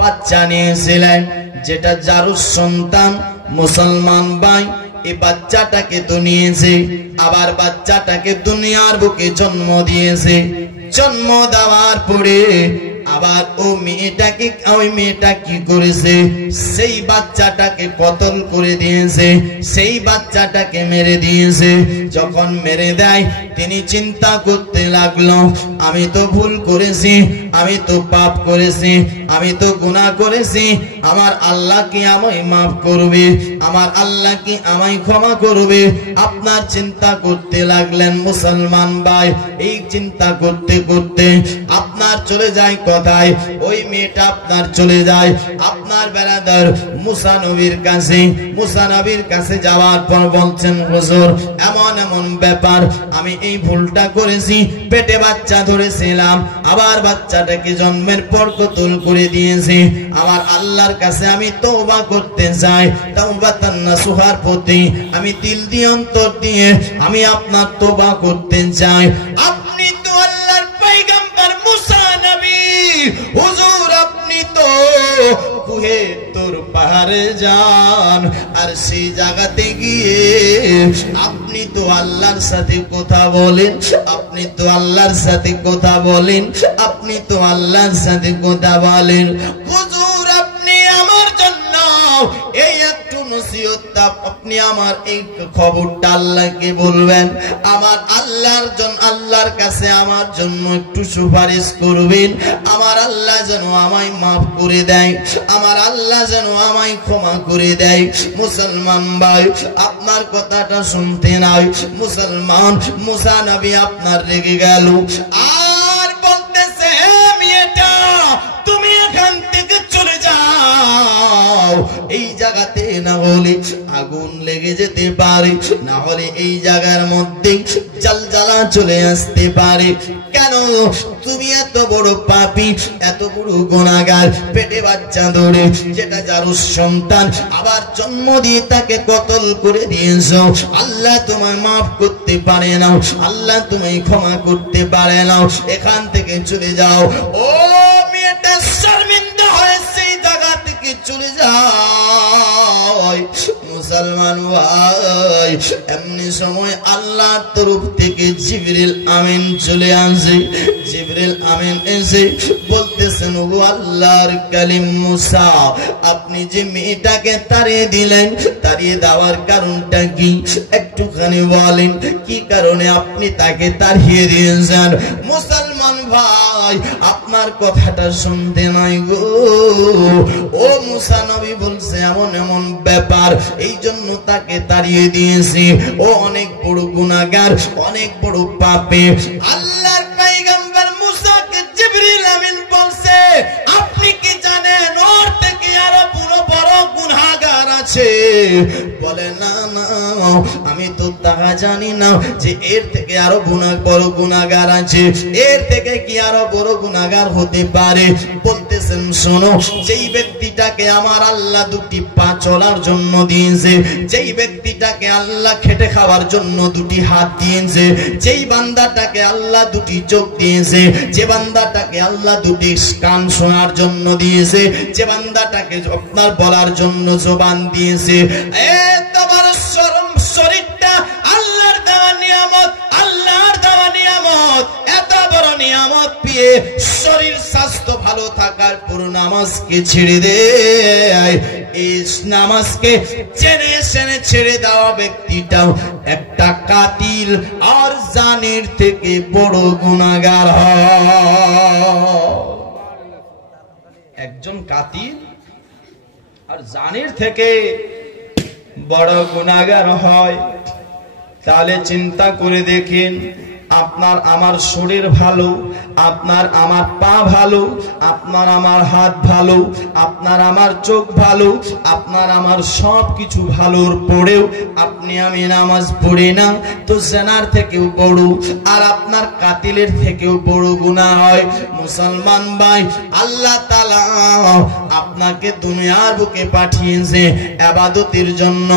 বাচ্চা নিয়েছিলেন, যেটা জারুস সন্তান মুসলমান ভাই। এই বাচ্চাটাকে তো নিয়েছে, আবার বাচ্চাটাকে দুনিয়ার বুকে জন্ম দিয়েছে। জন্ম দেওয়ার পরে আবার ওই মেয়েটা কি করেছে, সেই বাচ্চাটাকে কতল করে দিয়েছে, সেই বাচ্চাটাকে মেরে দিয়েছে। যখন মেরে দেয় তিনি চিন্তা করতে লাগলো, আমি তো ভুল করেছি, আমি তো পাপ করেছি, আমি তো গুনাহ করেছি, আমার আল্লাহ কি আমায় মাফ করবে, আমার আল্লাহ কি আমায় ক্ষমা করবে। আপনার চিন্তা করতে লাগলেন মুসলমান ভাই। এই চিন্তা করতে করতে আপনার চলে যায় কোথায়, ওই মেয়েটা আপনার চলে যায় আপনার বেরাদার মুসা নবীর কাছে। মুসা নবীর কাছে যাওয়ার পর বলছেন, হুজুর এমন এমন ব্যাপার, আমি এই ভুলটা করেছি, পেটে বাচ্চা ধরেছিলাম, আবার বাচ্চাটাকে জন্মের পর কতল করে দিয়েছি, আমার আল্লাহর কাছে আমি তওবা করতে চাই। তাওবাতান নাসুহার প্রতি আমি দিল দিয়ে অন্তর দিয়ে আমি আপনার তওবা করতে চাই। আপনি তো আল্লাহর পয়গম্বর মুসা নবী, হুজুর আপনি তো কুহে তোর পাহাড়ে যান, আর সেই জায়গাতে গিয়ে আপনি তো আল্লাহর সাথে কথা বলেন, আপনি তো আল্লাহর সাথে কথা বলেন, আপনি তো আল্লাহর সাথে কথা বলেন। হুজুর আপনি আমার জন্য এই একটু নসিহত, আপনি আমার এই খবরটা আল্লাহকে বলবেন, আমার আল্লাহর কাছে আমার জন্য একটু সুপারিশ করবেন, আমার আল্লাহ যেন আমায় মাফ করে দেয়, আমার আল্লাহ যেন আমায় ক্ষমা করে দেয়। মুসলমান ভাই আপনার কথাটা শুনতে নাই, মুসলমান মুসা নবী আপনার রেগে গেল, আর বলতেছে মেয়েটা তুমি এখান থেকে চলে যাও, এই জায়গাতে না হলে আগুন লেগে যেতে পারে, না হলে এই জায়গার মধ্যে জালজালা চলে আসতে পারে। কেন তুমি এত বড় পাপী, এত বড় গুনাহগার, পেটে বাচ্চা ধরে যেটা জারুস সন্তান, আবার জন্ম দিয়ে তাকে কতল করে দিয়েছো, আল্লাহ তোমায় মাফ করতে পারে না, আল্লাহ তোমায় ক্ষমা করতে পারে না, এখান থেকে চলে যাও। ও মেয়েটা শর্মিন্দা হয়েছে, এই জায়গা থেকে চলে যাও। মুসলমান ভাই এমনি সময় আল্লাহর তরফ থেকে জিবরিল আমিন চলে আসে। জিবরিল আমিন এসে বলতেছেন, ও আল্লাহর কালিম মুসা, আপনি যে মেয়েটাকে তাড়িয়ে দিলেন, তাড়িয়ে দেওয়ার কারণটা কি একটুখানি বলেন, কি কারণে আপনি তাকে তাড়িয়ে দিয়েছেন? মুসলমান ভাই আপনার কথাটা শুনতে নাই গো। ও মুসা নবী বলছে এমন এমন ব্যাপার, এই জন্য তাকে তাড়িয়ে দিয়েছি, ও অনেক বড় গুনাহগার, অনেক বড় পাপী। আল্লাহর পয়গম্বর মুসাকে জিবরিল আমিন বলছে, আপনি কি জানেন ওর থেকে আরো বড় গুনাহগার আছে? বলে না না, আমি তো তা জানি না যে এর থেকে আরো বড় গুনাহগার আছে, এর থেকে কি আরো বড় গুনাহগার হতে পারে? বলতেছেন শোনো, যেই ব্যক্তিটাকে আমার আল্লাহ দুটি পা চলার জন্য দিয়েছে, যেই ব্যক্তিটাকে আল্লাহ খেটে খাওয়ার জন্য দুটি হাত দিয়েছে, যেই বান্দাটাকে আল্লাহ দুটি চোখ দিয়েছে, যে বান্দাটাকে আল্লাহ দুটি কান শোনার জন্য দিয়েছে, যে বান্দাটাকে আপনার বলার জন্য জবান দিয়েছে, তোমার শরীরটা আল্লাহর দেওয়া নিয়ামত, আল্লাহর দেওয়া নিয়ামত, এত বড় নিয়ামত পেয়ে শরীর স্বাস্থ্য ভালো থাকার পর নামাজকে ছেড়ে দেয়, এই নামাজকে জেনে ছেড়ে দেওয়া ব্যক্তিটাও একটা কাতিল আর জানের থেকে বড় গুনাহগার হয়। একজন কাতিল আর জানের থেকে বড় গুনাহগার হয়। তাহলে চিন্তা করে দেখেন, আপনার আমার শরীর ভালো, আপনার আমার পা ভালো, আপনার আমার হাত ভালো, আপনার আমার চোখ ভালো, আপনার আমার সব কিছু ভালোর পরেও আপনি আমি নামাজ পড়ি না, তো জানার থেকেও বড় আর আপনার কাতিলের থেকেও বড় গুনাহ হয়। মুসলমান ভাই আল্লাহ তাআলা আপনাকে দুনিয়ার বুকে পাঠিয়েছে ইবাদতের জন্য।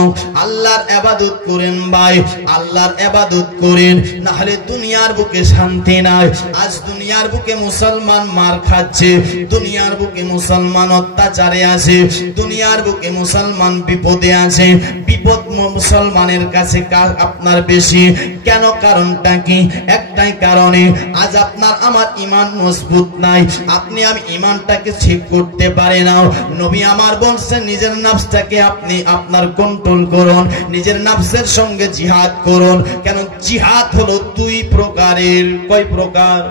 আল্লাহর ইবাদত করেন ভাই, আল্লাহর ইবাদত করেন, না হলে দুনিয়ার বুকে শান্তি নাই, আজ দুনিয়ার বুকে মুসলমান মার খাচ্ছে, দুনিয়ার বুকে মুসলমান অত্যাচারে আছে, দুনিয়ার বুকে মুসলমান বিপদে আছে। বিপদ মুসলমানের কাছে আপনার বেশি কেন? কারণটা কি? একটাই কারণে, আজ আপনার আমার ঈমান মজবুত নাই, আপনি আমি ঈমানটাকে ঠিক করতে পারে না। নবী আমার বলছেন নিজের নফসটাকে আপনি আপনার কন্ট্রোল করুন, নিজের নফসের সঙ্গে জিহাদ করুন। কেন? জিহাদ হলো দুই প্রকারের। কয় প্রকার?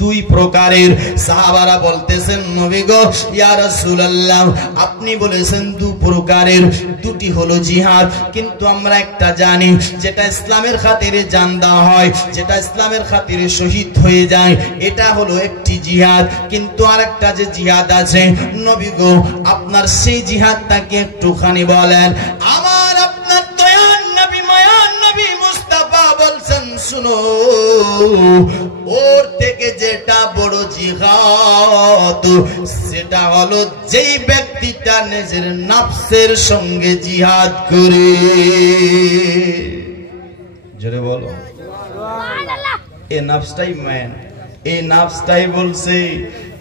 দুই প্রকারের। সাহাবারা বলতেছেন নবী গো ইয়া রাসূলুল্লাহ আপনি বলেছেন দুই প্রকারের, দুটি হলো জিহাদ, কিন্তু আমরা একটা জানি যেটা ইসলামের খাতিরে জান দেওয়া হয়, যেটা ইসলামের খাতিরে শহীদ হয়ে যায়, এটা হলো একটি জিহাদ। কিন্তু আরেকটা যে জিহাদ আছে নবী গো আপনার সেই জিহাদটাকে একটুখানি বলেন। আমার আপনার দয়ার নবী মায়ার নবী মুস্তাফা বলছেন শুনো, ওর থেকে যেটা বড় জিহাদ সেটা হলো যেই ব্যক্তিটা নিজের নফসের সঙ্গে জিহাদ করে। জোরে বলো সুবহানাল্লাহ। এই নফসটাই ম্যান, এই নফসটাই বলছে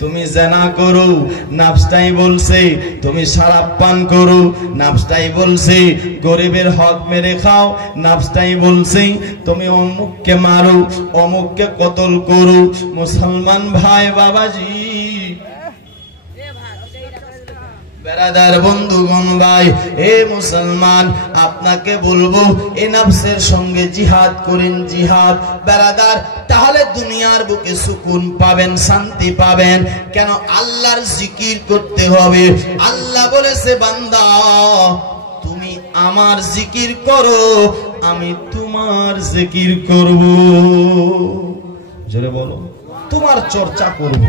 তুমি জেনা করো, নফসটাই বলছে তুমি শরাব পান করো, নফসটাই বলছে গরিবের হক মেরে খাও, নফসটাই বলছে তুমি অমুককে মারো, অমুককে কতল করো। মুসলমান ভাই বাবাজি, বেরাদার বন্ধুগণ ভাই, এ মুসলমান আপনাকে বলবো এই নফসের সঙ্গে জিহাদ করেন, জিহাদ বেরাদার, তাহলে দুনিয়ার বুকে সুকুন পাবেন, শান্তি পাবেন। কেন? আল্লাহর জিকির করতে হবে। আল্লাহ বলেছে বান্দা তুমি আমার জিকির করো, আমি তোমার জিকির করব। জোরে বলো, তোমার চর্চা করব।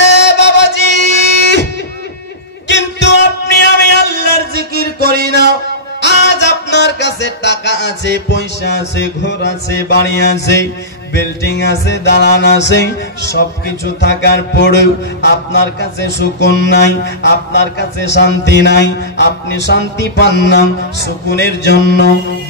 এ বাবাজি, কিন্তু আপনি আমি আল্লাহর জিকির করি না। আজ আপনার কাছে টাকা আছে, পয়সা আছে, ঘর আছে, বাড়ি আছে, বিল্ডিং আছে, দালান আছে, সবকিছু থাকার পরেও আপনার কাছে সুকুন নাই, আপনার কাছে শান্তি নাই, আপনি শান্তি পান না। সুকুনের জন্য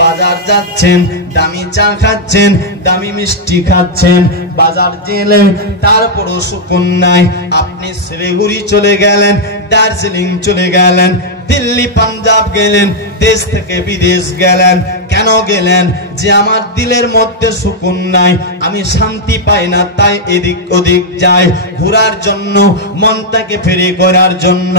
বাজার যাচ্ছেন, দামি চা খাচ্ছেন, দামি মিষ্টি খাচ্ছেন, বাজার গেলেন, তারপরও সুকুন নাই। আপনি শিলিগুড়ি চলে গেলেন, দার্জিলিং চলে গেলেন, দিল্লি পাঞ্জাব গেলেন, দেশ থেকে বিদেশ গেলেন। কেন গেলেন? যে আমার দিলের মধ্যে সুকুন নাই, আমি শান্তি পাই না, তাই এদিক ওদিক যাই ঘোরার জন্য, মনটাকে ফ্রি করার জন্য।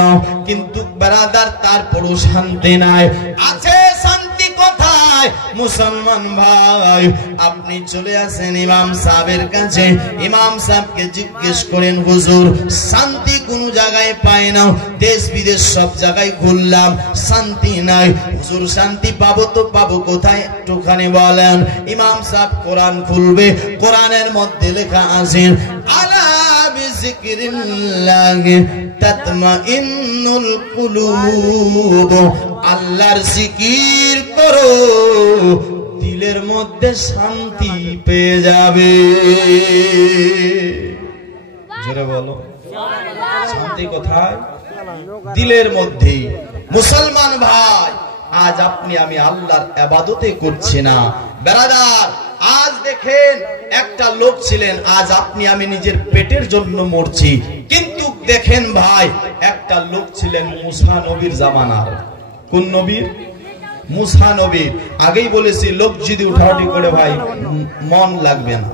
কিন্তু ব্রাদার তারপরও শান্তি নাই। আছে শান্তি কোথায়? মুসলমান ভাই, আপনি চলে আসেন ইমাম সাহেবের কাছে, ইমাম সাহেবকে জিজ্ঞেস করেন হুজুর শান্তি কোন জায়গায় পাই না, দেশ বিদেশ সব জায়গায় ঘুরলাম, শান্তি নাই, হুজুর শান্তি পাবো তো পাবো কোথায় একটুখানি বলেন। ইমাম সাহেব কোরআন খুলবে, কোরআনের মধ্যে লেখা আছে আলা বিযিকরিল্লাহি তাতমাইন্নুল কুলুব, আল্লাহর জিকির করো, দিলের মধ্যে শান্তি পেয়ে যাবে। জোরে বলো শান্তি কোথায়? দিলের মধ্যে। মুসলমান ভাই, আজ আপনি আমি আল্লাহর ইবাদতে করছি না। ব্রাদার, আজ দেখেন একটা লোক ছিলেন, আজ আপনি আমি নিজের পেটের জন্য মরছি। কিন্তু দেখেন ভাই, একটা লোক ছিলেন মুসা নবীর জামানার। কোন নবীর? মুসা নবীর। আগেই বলেছি লোক যদি উঠাউঠি করে ভাই মন লাগবে না।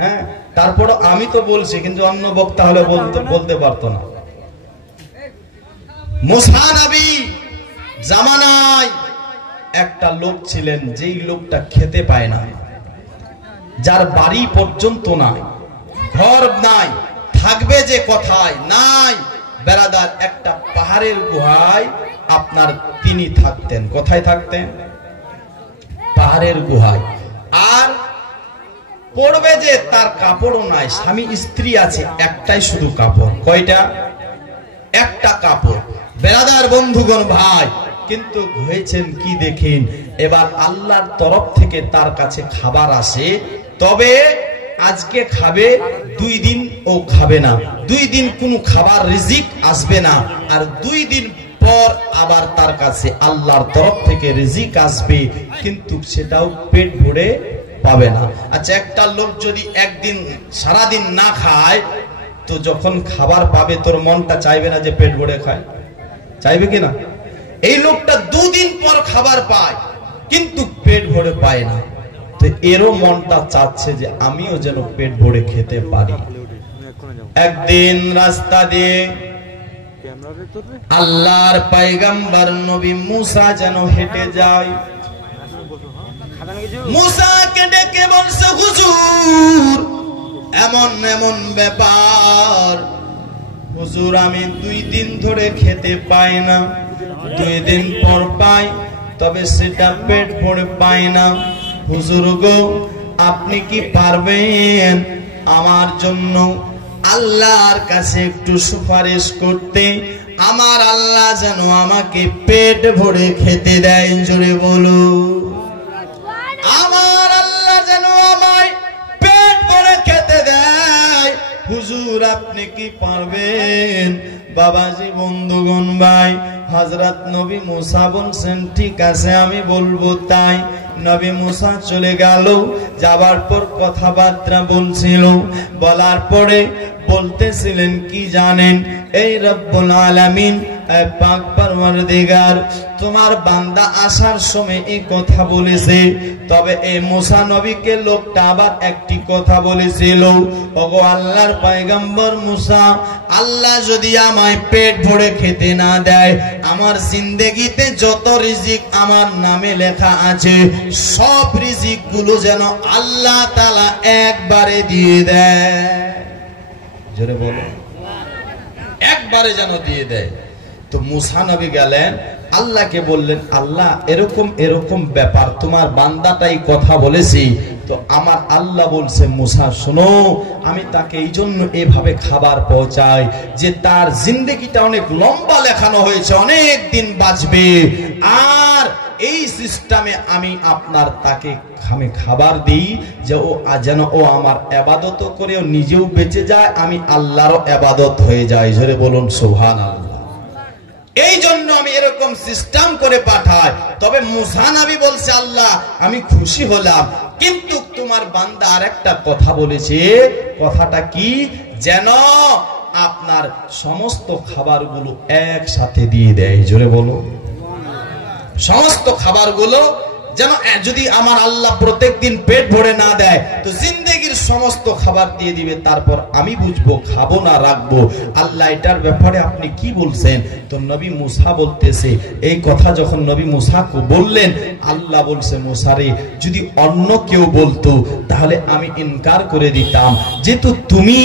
হ্যাঁ, তারপর আমি তো বলছি, কিন্তু অন্য বক্তা হলে বলতে পারতো না। মুসা নবী জামানায় একটা লোক ছিলেন, যেই লোকটা খেতে পায় না, যার বাড়ি পর্যন্ত নাই, ঘর নাই, থাকবে যে কোথায় নাই। বেরাদার, একটা পাহাড়ের গুহায় আপনার তিনি থাকতেন। কোথায় থাকতেন? পাহাড়ের গুহায়। আর পড়বে যে তার কাপড়ও নাই, স্বামী স্ত্রী আছে, একটাই শুধু কাপড়। কয়টা? একটা কাপড়। বেরাদার বন্ধুগণ ভাই, কিন্তু হয়েছেন কি দেখেন, এবার আল্লাহর তরফ থেকে তার কাছে খাবার আসে, তবে আজকে খাবে, 2 দিন ও খাবে না, 2 দিন কোনো খাবার রিজিক আসবে না, আর 2 দিন পর আবার তার কাছে আল্লাহর তরফ থেকে রিজিক আসবে, কিন্তু সেটাও পেট ভরে পাবে না। আচ্ছা, একটা লোক যদি একদিন সারাদিন না খায়, তো যখন খাবার পাবে তোর মনটা চাইবে না যে পেট ভরে খায়? চাইবে কিনা? এই লোকটা দুদিন পর খাবার পায় কিন্তু পেট ভরে পায় না, তো এরও মনটা চাচ্ছে যে আমিও যেন পেট ভরে খেতে পারি। একদিন রাস্তা দিয়ে আল্লাহর পয়গম্বর নবী মুসা যেন হেঁটে যায়। মুসাকে ডেকে বলছে, হুজুর এমন এমন ব্যাপার, হুজুর আমি 2 দিন ধরে খেতে পাই না, 2 দিন পর পাই, তবে সেটা পেট ভরে পাই না। হুজুর গো, আপনি কি পারবেন আমার জন্য আল্লাহর কাছে একটু সুপারিশ করতে? আমার আল্লাহ যেন আমাকে পেট ভরে খেতে দেয়। জোরে বলো, আমার আল্লাহ যেন আমায় পেট ভরে খেতে দেয়। হুজুর আপনি কি পারবেন? বাবাজি, বন্ধুগণ, ভাই, হযরত নবী মুসা বলছেন, ঠিক আছে আমি বলবো। তাই নবী মুসা চলে গেল। যাবার পর কথাবার্তা বলছিল, বলার পরে বলতেছিলেন কি জানেন? এই রব্বুল আলামিন, পাক পরওয়ারদিগার, তোমার বান্দা আসার সময় এই কথা বলেছে, তবে এই মুসা নবীকে লোকটা আবার একটি কথা বলেছিল, ওগো আল্লাহর পয়গম্বর মুসা, আল্লাহ যদি আমায় পেট ভরে খেতে না দেয়, আমার জিন্দেগিতে যত রিজিক আমার নামে লেখা আছে সব রিজিক গুলো যেন আল্লাহ তাআলা একবারে দিয়ে দেয়। জোরে বলো, একবারে যেন দিয়ে দেয়। তো মুসা নবী গেলেন, আল্লাহকে বললেন, আল্লাহ এরকম এরকম ব্যাপার, তোমার বান্দাটাই কথা বলেছি। তো আমার আল্লাহ বলছে, মুসা শোনো, আমি তাকে এই জন্য এভাবে খাবার পৌঁছাই যে তার জিন্দেগিটা অনেক লম্বা লেখানো হয়েছে, অনেক দিন বাঁচবে, আর এই সিস্টেমে আমি আপনার তাকে আমি খাবার দিই যে ও যেন ও আমার ইবাদত করে ও নিজেও বেঁচে যায়, আমি আল্লাহরও ইবাদত হয়ে যায়। জোরে বলুন সুবহানাল্লাহ। এই জন্য আমি এরকম সিস্টেম করে পাঠাই। তবে মুসা নবী বলছে, আল্লাহ আমি খুশি হলাম, কিন্তু তোমার বান্দা আরেকটা কথা বলেছে। কথাটা কি? যেন আপনার সমস্ত খাবারগুলো একসাথে দিয়ে দেয়। জোরে বলো, সমস্ত খাবারগুলো যেন, যদি আমার আল্লাহ প্রত্যেকদিন পেট ভরে না দেয় তো জিন্দেগির সমস্ত খাবার দিয়ে দিবে, তারপর আমি বুঝবো খাবো না রাখবো। আল্লাহ এটার ব্যাপারে আপনি কি বলছেন? তো নবী মুসা বলতেছে, এই কথা যখন নবী মুসাকে বললেন, আল্লাহ বলছে, মুসা রে, যদি অন্য কেউ বলতো তাহলে আমি ইনকার করে দিতাম, যেহেতু তুমি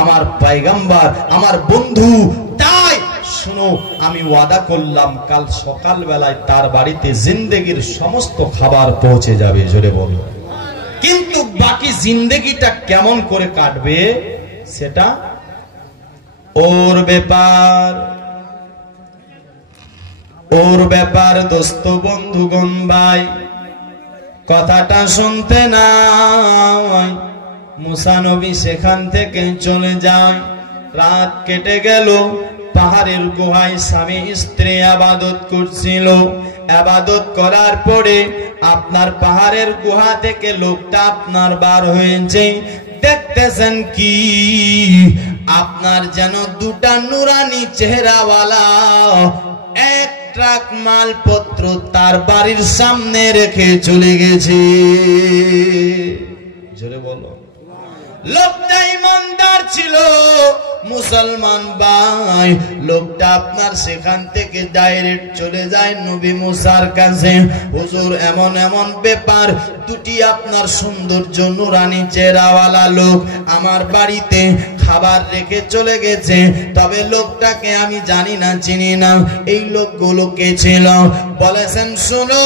আমার পয়গম্বর, আমার বন্ধু, তাই শুনো আমি ওয়াদা করলাম কাল সকাল বেলায় তার বাড়িতে জিন্দেগির সমস্ত খাবার পৌঁছে যাবে। জোরে বলো। কিন্তু বাকি জিন্দেগিটা কেমন করে কাটবে সেটা ওর ব্যাপার, ওর ব্যাপার। দোস্ত বন্ধুগণ ভাই, কথাটা শুনতে নাই, মুসা নবী সেখান থেকে চলে যায়। রাত কেটে গেল, পাহাড়ের গুহায় স্বামী স্ত্রী ইবাদত করছিল। ইবাদত করার পরে আপনার পাহাড়ের গুহা থেকে লোকটা আপনার বার হয়েছে। দেখতেছেন কি? আপনার যেন দুটা নুরানি চেহারাওয়ালা এক ট্রাক মালপত্র তার বাড়ির সামনে রেখে চলে গেছে। জোরে বলো। লোকটা ইমানদার ছিল, মুসলমান ভাই। লোকটা আপনার সেখান থেকে ডাইরেক্ট চলে যায় নবী মুসার কাছে। হুজুর এমন এমন ব্যাপার, দুটি আপনার সৌন্দর্য নুরানি চেহারাওয়ালা লোক আমার বাড়িতে খাবার রেখে চলে গেছে, তবে লোকটাকে আমি জানি না, চিনি না। এই লোকগুলো কে ছিল? বলেছেন শোনো,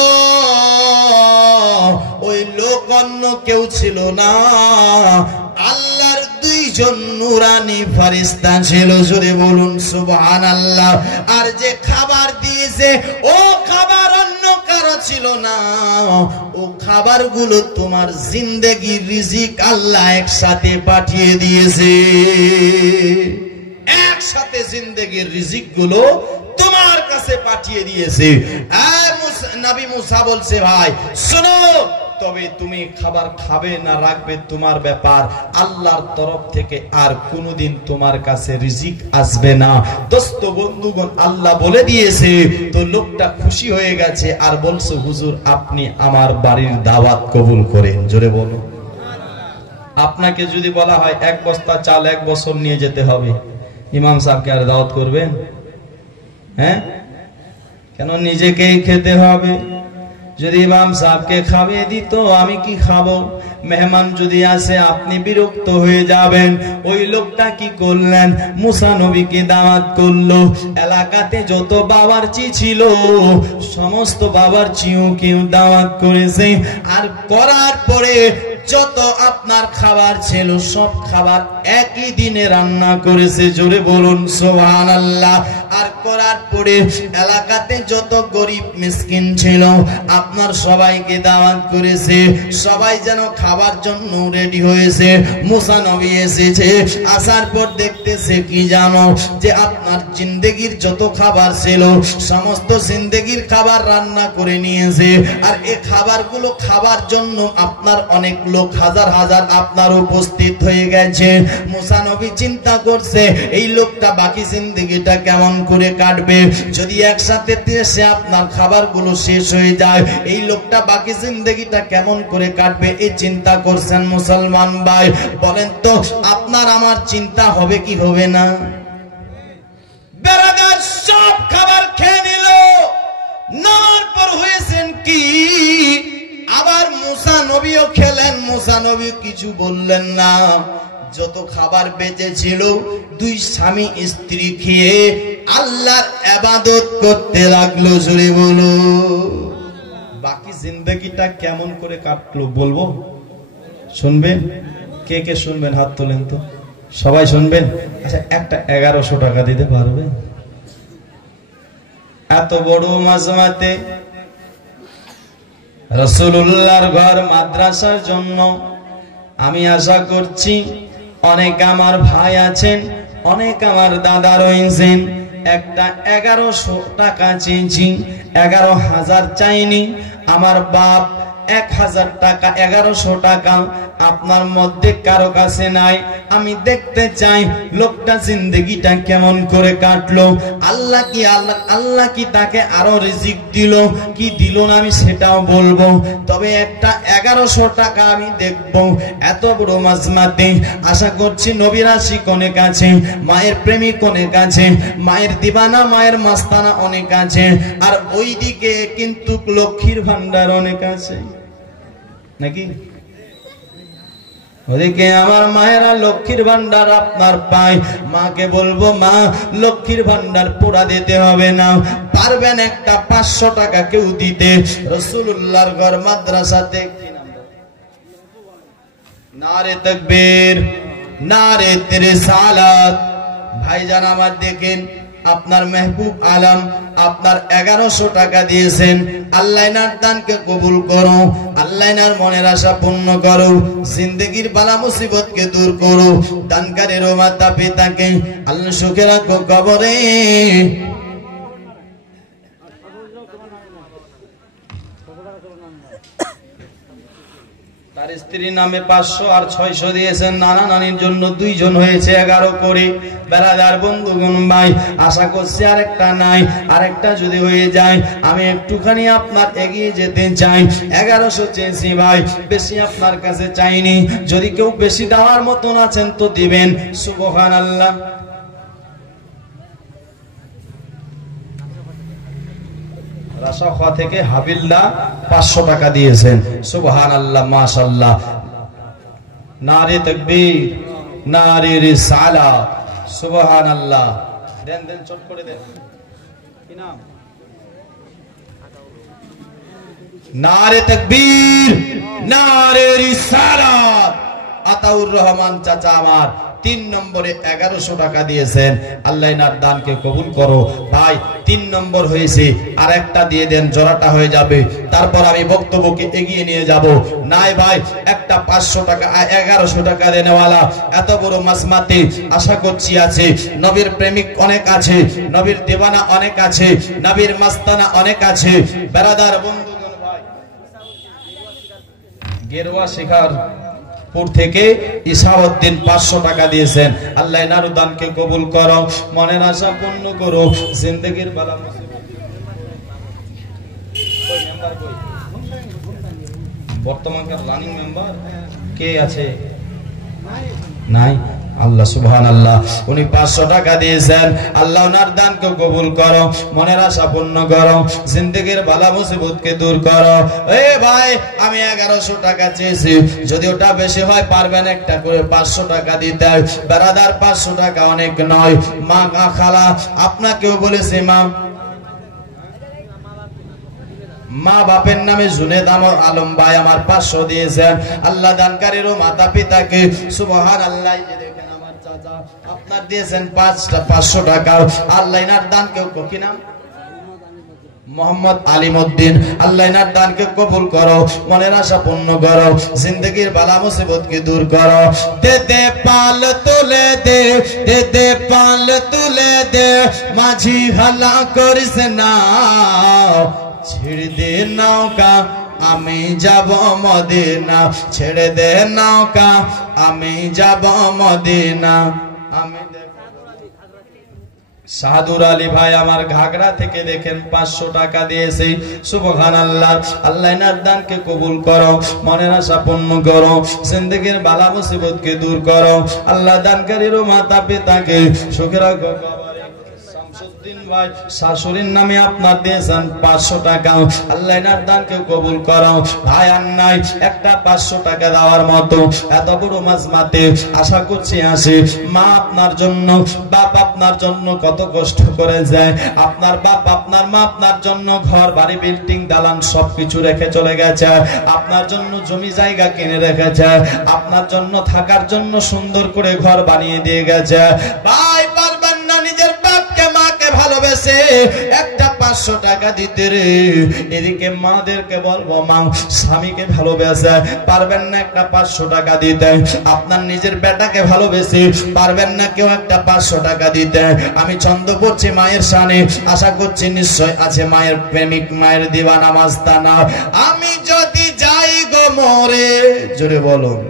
ওই লোক অন্য কেউ ছিল না, আল্লাহর দুইজন নুরানি ফেরেশতা ছিল। জোরে বলুন সুবহানাল্লাহ। আর যে খাবার দিয়েছে ও খাবার অন্য কারো ছিল না, ও খাবারগুলো তোমার জিন্দেগির রিজিক আল্লাহ একসাথে পাঠিয়ে দিয়েছে। একসাথে জিন্দেগির রিজিক গুলো তোমার কাছে পাঠিয়ে দিয়েছে। নবী মুসা বলছে, ভাই শোনো, তবে তুমি খাবার খাবে না রাখবে তোমার ব্যাপার, আল্লাহর তরফ থেকে আর কোনোদিন তোমার কাছে রিজিক আসবে না। দোস্ত বন্ধুগণ, আল্লাহ বলে দিয়েছে। তো লোকটা খুশি হয়ে গেছে আর বলছে, হুজুর আপনি আমার বাড়ির দাওয়াত কবুল করেন। জোরে বলো। আপনাকে যদি বলা হয় 1 বস্তা চাল 1 বছর নিয়ে যেতে হবে, ইমাম সাহেবকে আর দাওয়াত করবেন? হ্যাঁ, কেন? নিজেকেই খেতে হবে। যদি ইমাম সাহেবকে খাইয়ে দিত, আমি কি খাবো? মেহমান যদি আসে আপনি বিরক্ত হয়ে যাবেন। ওই লোকটা কি করলেন? মুসা নবীকে দাওয়াত করলো। এলাকাতে যত বাবরচি ছিল সমস্ত বাবরচিও দাওয়াত করেছে। আর করার পরে যত আপনার খাবার ছিল সব খাবার একই দিনে রান্না করেছে। জোরে বলুন সুবহানাল্লাহ। আর করার পরে এলাকাতে যত গরিব মিসকিন ছিল আপনার সবাইকে দাওয়াত করেছে। সবাই যেন খাবার জন্য রেডি হয়েছে। মুসা নবী এসেছে, আসার পর দেখতেছে কি জানো, যে আপনার জিন্দেগির যত খাবার ছিল সমস্ত জিন্দেগির খাবার রান্না করে নিয়েছে। আর এই খাবারগুলো খাবার জন্য আপনার অনেক লোক হাজার হাজার আপনার উপস্থিত হয়ে গেছে। মুসা নবী চিন্তা করছে এই লোকটা বাকি জিন্দেগিটা কেমন করে কাটবে। যদি একসাথে এসে আপনার খাবারগুলো শেষ হয়ে যায়, এই লোকটা বাকি জিন্দেগিটা কেমন করে কাটবে, এই চিন্তা করছেন। মুসলমান ভাই বলেন তো, আপনার আমার চিন্তা হবে কি হবে না? বেরাদার সব খাবার খেয়ে নিল, নেওয়ার পর হয়েছেন কি, আবার মুসা নবীও খেলেন। মুসা নবী কিছু বললেন না। যত খাবার বেঁচে ছিল 2 স্বামী স্ত্রী খেয়ে আল্লাহর ইবাদত করতে লাগলো। জোরে বলো। বাকি জিন্দেগিটা কেমন করে কাটলো বলবো? শুনবেন? কে কে শুনবেন হাত তোলেন তো। সবাই শুনবেন? আচ্ছা, একটা 1100 টাকা দিতে পারবে? এত বড় মাজমাতে রাসূলুল্লাহর ঘর মাদ্রাসার জন্য আমি আশা করছি অনেক আমার ভাই আছেন, অনেক আমার দাদা রয়েছেন। একটা 1100 টাকা চেয়েছি, 11,000 চাইনি। আমার বাপ 1000 টাকা, 1100 টাকা আপনার মধ্যে কারো কাছে নাই। আমি দেখতে চাই লোকটা জিন্দেগিটা কেমন করে কাটলো। আল্লাহ কি তাকে আরো রিজিক দিল কি দিল না আমি সেটাও বলবো। তবে একটা 1100 টাকা আমি দেখবো। এত বড় মাজমাতে আশা করছি নবীর আশিক অনেক আছে, মায়ের প্রেমিক অনেক আছে, মায়ের দিবানা মায়ের মাস্তানা অনেক আছে। আর ওইদিকে কিন্তু লক্ষ্মীর ভান্ডার অনেক আছে নাকি? ওদিকে আমার মায়েরা লক্ষ্মীর ভান্ডার আপনার পায়। মাকে বলবো, মা লক্ষ্মীর ভান্ডার পুরা দিতে হবে না, পারবেন একটা 500 টাকা কেউ দিতে? রাসূলুল্লাহর ঘর মাদ্রাসাতে কি নাম? নারে তাকবীর, নারে রিসালাত। ভাইজান আমার দেখেন, আপনার মেহবুব আলম আপনার 1100 টাকা দিয়েছেন। আল্লাহ নার দানকে কবুল করো, আল্লাহ নার মনের আশা পূর্ণ করো, জিন্দেগির বালা মুসিবতকে দূর করো। দানকারীর মাতা পিতাকে আল্লাহ সুখে রাখো কবরে। তার স্ত্রীর নামে 500 আর 600 দিয়েছেন। নানা নানির জন্য 2 জন হয়েছে 11 করে। বেলাদার বন্ধুগণ ভাই, আশা করছি আরেকটা নাই, আরেকটা যদি হয়ে যায় আমি একটুখানি আপনার এগিয়ে যেতে চাই। 1100 চেয়েছি ভাই, বেশি আপনার কাছে চাইনি। যদি কেউ বেশি দেওয়ার মতন আছেন তো দিবেন। সুবহানাল্লাহ। রাশাখা থেকে হাবিল্লাহ 500 টাকা দিয়েছেন। সুবহানাল্লাহ, মাশাআল্লাহ। নারে তাকবীর, নারে রিসালাত। সুবহানাল্লাহ। দেন দেন, চট করে দেন। কি নাম? নারে তাকবীর, নারে রিসালাত। আতাউর রহমান চাচা আমার 3 নম্বরে 1100 টাকা দিয়েছেন। আল্লাহ নার দানকে কবুল করো ভাই। 3 নম্বর হয়েছে, আর একটা দিয়ে দেন, জোড়াটা হয়ে যাবে। তারপর আমি বক্তব্যকে এগিয়ে নিয়ে যাব। নাই ভাই, একটা 500 টাকা 1100 টাকা দেনেওয়ালা এত বড় মাসমাতে আশা করছি আছে। নবীর প্রেমিক অনেক আছে, নবীর দেওয়ানা অনেক আছে, নবীর মাস্তানা অনেক আছে। বেরাদার বন্ধুগণ ভাই, গেরুয়া শিখারপুর থেকে ইসাউদ্দিন 500 টাকা দিয়েছেন। আল্লাহ এনার দানকে কবুল করো, মনের আশা পূর্ণ করো, জিন্দেগির বালা বর্তমানকার রানিং মেম্বার কে আছে? নাই। আল্লাহ সুবহানাল্লাহ, উনি 500 টাকা দিয়েছেন। আল্লাহ ওনার দানকে কবুল করো, মনের আশা পূর্ণ করো, জিন্দেগির বালা মুসিবতকে দূর করো। এ ভাই, আমি 1100 টাকা চেয়েছি, যদি ওটা বেশি হয় পারবেন একটা করে 500 টাকা দিতে। বেরাদার 500 টাকা অনেক নয়। মা খালা আপনাকেও বলেছি, মা বাপের নামে জুনেদ আলম ভাই আমার 500 দিয়েছেন। আল্লাহ দানকারীর মাতা পিতাকে সুবহানাল্লাহ। দেখেন আমার চাচা আপনার দিয়েছেন 500 টাকা। আল্লাহ এনার দানকে কি নাম? মোহাম্মদ আলিমউদ্দিন। আল্লাহ এনার দানকে কবুল করো, মনের আশা পূর্ণ করো, জিন্দেগির বালা মুসিবতকে দূর করো। দে দে পাল তুলে দে, দে দে পাল তুলে দে, মাঝি হালা করিস না। ছেড়ে দে নৌকা আমি যাব মদিনা, ছেড়ে দে নৌকা আমি যাব মদিনা। আমি সাদুর আলী ভাই আমার ঘাগড়া থেকে দেখেন 500 টাকা দিয়েছে। সুবহানাল্লাহ, আল্লাহ এনার দানকে কবুল করো, মনের আশা পূর্ণ করো, জিন্দেগির বালা মুসিবতকে দূর করো। আল্লাহ দানকারীর মাতা পিতাকে সুখে রাখো। ভাই শাশুড়ির নামে আপনার দিয়েছেন 500 টাকা। আল্লাহ এনার দানকে কবুল করো। ভাই আর নাই একটা 500 টাকা দেওয়ার মতো, এত বড় মাঝমাতে আশা করছি আসে। মা আপনার জন্য, বাপ আপনার জন্য কত কষ্ট করে যায়। আপনার বাপ আপনার মা আপনার জন্য ঘর বাড়ি বিল্ডিং দালান সবকিছু রেখে চলে গেছে। আপনার জন্য জমি জায়গা কিনে রেখেছে, আপনার জন্য থাকার জন্য সুন্দর করে ঘর বানিয়ে দিয়ে গেছে। ভাই পারবেন না নিজের বাপকে মাকে ভালোবেসে একটা 500 টাকা দিতে রে। এদিকে মাদেরকে বলবো মা স্বামীকে ভালোবেসে পারবেন না একটা 500 টাকা দিতে। আপনার নিজের বেটাকে ভালোবেসে পারবেন না কেউ একটা 500 টাকা দিতে। আমি ছন্দ করছি মায়ের শানে, আশা করছি নিশ্চয় আছে মায়ের প্রেমিক, মায়ের দিওয়ানা মাস্তানা। আমি যদি যাই গো মরে, জোরে বলুন,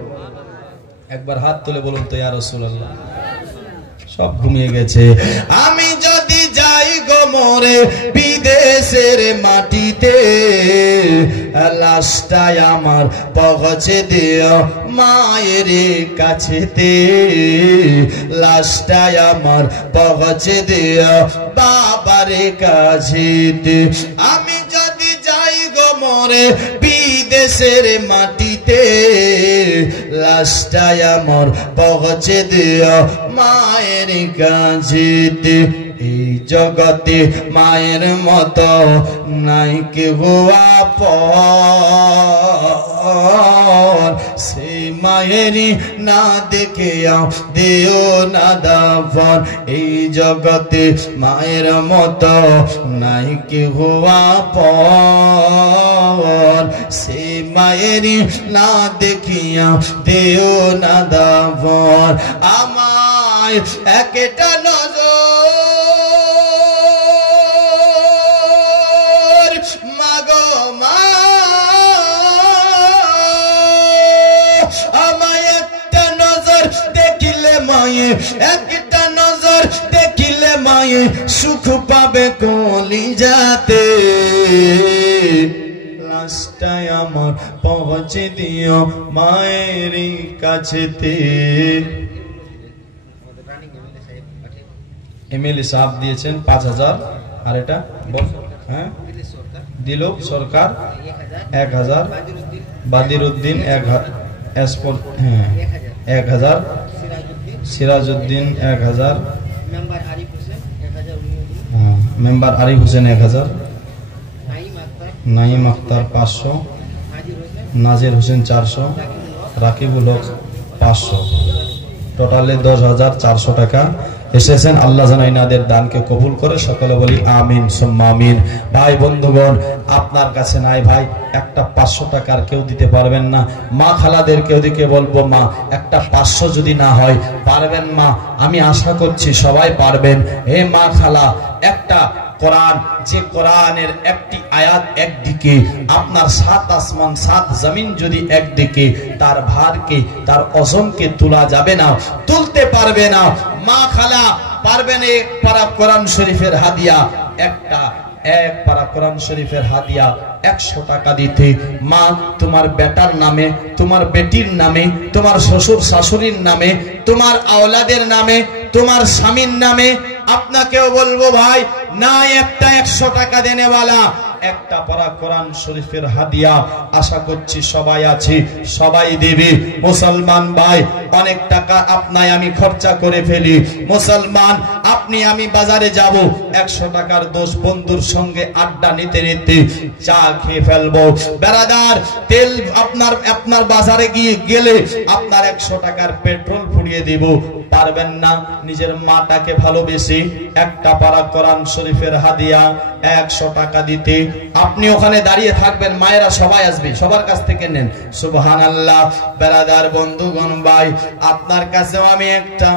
একবার হাত তুলে বলুন তো ইয়া রাসূলুল্লাহ। সব ঘুমিয়ে গেছে। আমি যদি যাই গো মরে বিদেশের মাটিতে, লাশটাই আমার পৌঁছে দিও মায়ের কাছেতে, লাশটাই আমার পৌঁছে দিও বাবার কাছেতে। আমি যদি যাই গো মরে বিদেশের মাটিতে, লাশটাই আমার পৌঁছে দিও মায়ের কাছেতে। এই জগতে মায়ের মতো নাই কেউ আপন, সেই মায়েরই না দেখে দিও না দাফন। এই জগতে মায়ের মতো নাই কেউ আপন, সেই মায়েরই না দেখিয়া দিও না দাফন। আমায় একটা নজর মাগো মা, আমায় একটা নজর দেখিলে মায়ে, একটা নজর দেখিলে মায়ে সুখ পাবে কলিজাতে। লাশটাই আমার পৌঁছে দিও মায়ের কাছেতে। এমএলএ সাহেব দিয়েছেন 5000। আর এটা হ্যাঁ দিলীপ সরকার 1000, বাদিরউদ্দিন 1000, সিরাজউদ্দিন 1000, মেম্বার আরিফ হোসেন 1000, নাইম আক্তার 500, নাজির হোসেন 400, রাকিবুল হক 500, টোটালে 10,400 টাকা এসেছেন। আল্লাহ যেন ইনাদের দানকে কবুল করে, সকলে বলি আমিন সুম্মা আমিন। ভাই বন্ধুগণ, আপনার কাছে নাই ভাই একটা 500 টাকার কেউ দিতে পারবেন না। মা খালাদেরকে ওদিকে বলবো মা একটা 500 যদি না হয় পারবেন মা, আমি আশা করছি সবাই পারবেন। হে মা খালা একটা কোরআন, যে কোরআনের একটি আয়াত একদিকে, আপনার 7 আসমান 7 জমিন যদি একদিকে, তার ভারকে, তার ওজনকে তোলা যাবে না, তুলতে পারবে না। মা খালা পারবেন এক পারা কোরআন শরীফের হাদিয়া, এক পারা কোরআন শরীফের হাদিয়া 100 টাকা দিতে। মা, তোমার বেটার নামে, তোমার বেটির নামে, তোমার শ্বশুর শাশুড়ির নামে, তোমার আওলাদের নামে, তোমার স্বামীর নামে, আপনাকেও বলবো ভাই, না একটা 100 টাকা দেনেওয়ালা একটা পারা কোরআন শরীফের হাদিয়া আশা করছি সবাই আছে, সবাই দেবে। মুসলমান ভাই, অনেক টাকা আপনায় আমি খরচা করে ফেলি। মুসলমান, আপনি আমি বাজারে যাব, 100 টাকার দোষ বন্ধুর সঙ্গে আড্ডা নিতে নিতে চা খেয়ে ফেলবো। বেরাদার, তেল আপনার বাজারে গেলে আপনার 100 টাকার পেট্রোল ফুরিয়ে দিব, পারবেন না। নিজের মাটাকে ভালোবেসে একটা পারা কোরআন শরীফের হাদিয়া 100 টাকা দিতে, আপনি ওখানে দাঁড়িয়ে থাকবেন, মায়েরা সবাই আসবে, সবার কাছ থেকে নেন। সুবহানাল্লাহ। বেরাদার বন্ধুগণ ভাই, আপনার কাছেও আমি একটা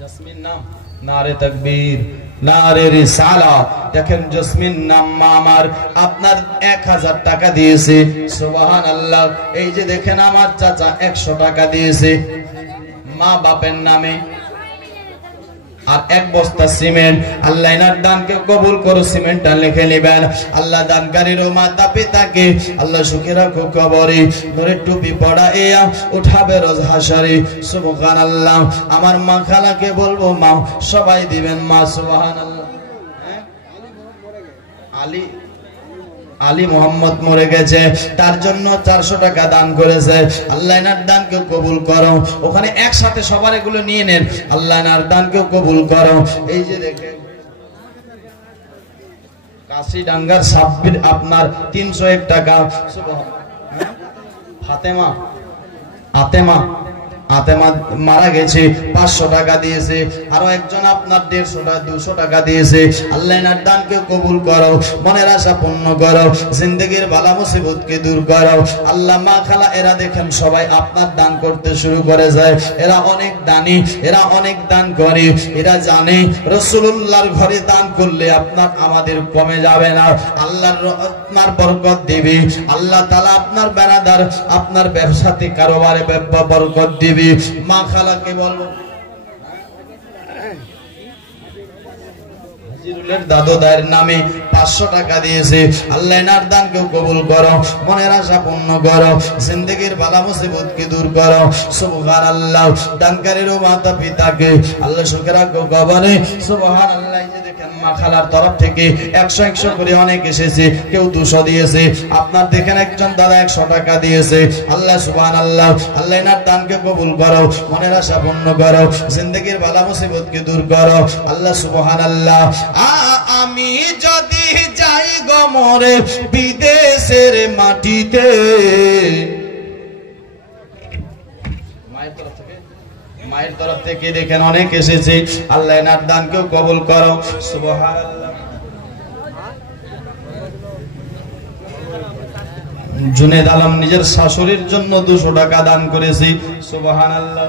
জসমিন নাম, নারে তাকবীর, নারে রিসালাত। দেখেন জসমিন নাম মা আমার, আপনার 1000 টাকা দিয়েছে। সুবহানাল্লাহ। এই যে দেখেন আমার চাচা 100 টাকা দিয়েছে মা বাপের নামে, আর 1 বস্তা সিমেন্ট। আল্লাহ এনার দানকে কবুল করো, সিমেন্টটা লিখে নেবেন। আল্লাহ দানকারীর মাতা পিতাকে আল্লাহ সুখে রাখো, কবরে নূরের টুপি পড়াইয়া উঠাবে রোজ হাশরে। সুবহানাল্লাহ। আমার মা খালাকে বলবো, মা সবাই দিবেন মা। সুবহানাল্লাহ। আলী মোহাম্মদ মরে গেছে, তার জন্য 400 টাকা দান করেছে। আল্লাহ এনার দানকে কবুল করো। ওখানে একসাথে সবার এগুলো নিয়ে নেন, আল্লাহ এনার দানকে কবুল করো। এই যে দেখেন কাশিডাঙ্গার সাব্বির আপনার 301 টাকা। ফাতেমা মারা গেছে, 500 টাকা দিয়েছে। আরো একজন আপনার 200 টাকা দিয়েছে। আল্লাহ এনার দানকে কবুল করো, মনের আশা পূর্ণ করো, জিন্দেগির বালা মুসিবতকে দূর করো। আল্লাহ মা খালা এরা দেখেন সবাই আপনার দান করতে শুরু করে যায়। এরা অনেক দানি, এরা অনেক দান করে। এরা জানে রাসূলুল্লাহর ঘরে দান করলে আপনার আমাদের কমে যাবে না, আল্লাহর আপনার বরকত দেবে। আল্লাহ তাআলা আপনার বেনাদার, আপনার ব্যবসাতে কারোবারে বরকত দেবে। মা খালাকে বলবো, দাদু দায়ের নামে 500 টাকা দিয়েছে। আল্লাহ এনার দানকে কবুল করো, মনের আশা পূর্ণ করো, জিন্দেগির বালা মুসিবতকে দূর করো। সুবহানাল্লাহ। দানকারীর মাতা পিতাকে আল্লাহ সুখে রাখো, কবরে। সুবহানাল্লাহ। এই যে দেখেন মা খালার তরফ থেকে 100 করে অনেক এসেছে, কেউ 200 দিয়েছে। আপনার দেখেন একজন দাদা 100 টাকা দিয়েছে। আল্লাহ সুবহানাল্লাহ। আল্লাহ এনার দানকে কবুল করো, মনের আশা পূর্ণ করো, জিন্দেগির বালা মুসিবতকে দূর করো। আল্লাহ সুবহানাল্লাহ। আমি যদি যাই গো মরে বিদেশের মাটিতে, মায়ের তরফ থেকে দেখেন অনেক এসেছে। আল্লাহ এনার দানকেও কবুল করো। সুবহানাল্লাহ। জুনেদ আলম নিজের শাশুড়ির জন্য 200 টাকা দান করেছি। সুবহানাল্লাহ।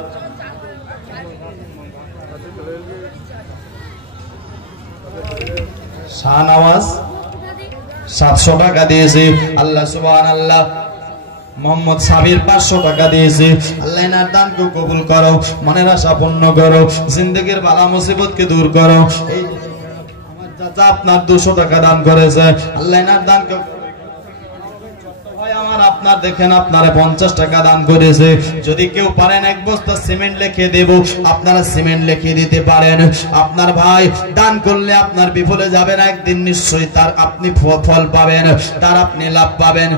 শাহনওয়াজ 700 টাকা দিয়েছে। আল্লাহ সুবহানাল্লাহ। মোহাম্মদ সাবির 500 টাকা দিয়েছে। আল্লাহ এনার দানকে কবুল করো, মনের আশা পূর্ণ করো, জিন্দেগির বালা মুসিবতকে দূর করো। এই আমার চাচা আপনার 200 টাকা দান করেছে। আল্লাহ এনার দানকে আমার আপনার দেখেন আপনারা 50 টাকা দান করেছে। যদি কেউ পারেন 1 বস্তা সিমেন্ট লিখে দেব, আপনারা সিমেন্ট লিখে দিতে পারেন। আপনার ভাই দান করলে আপনার বিফলে যাবে না, একদিন নিশ্চয়ই তার আপনি ফল পাবেন, তার আপনি লাভ পাবেন।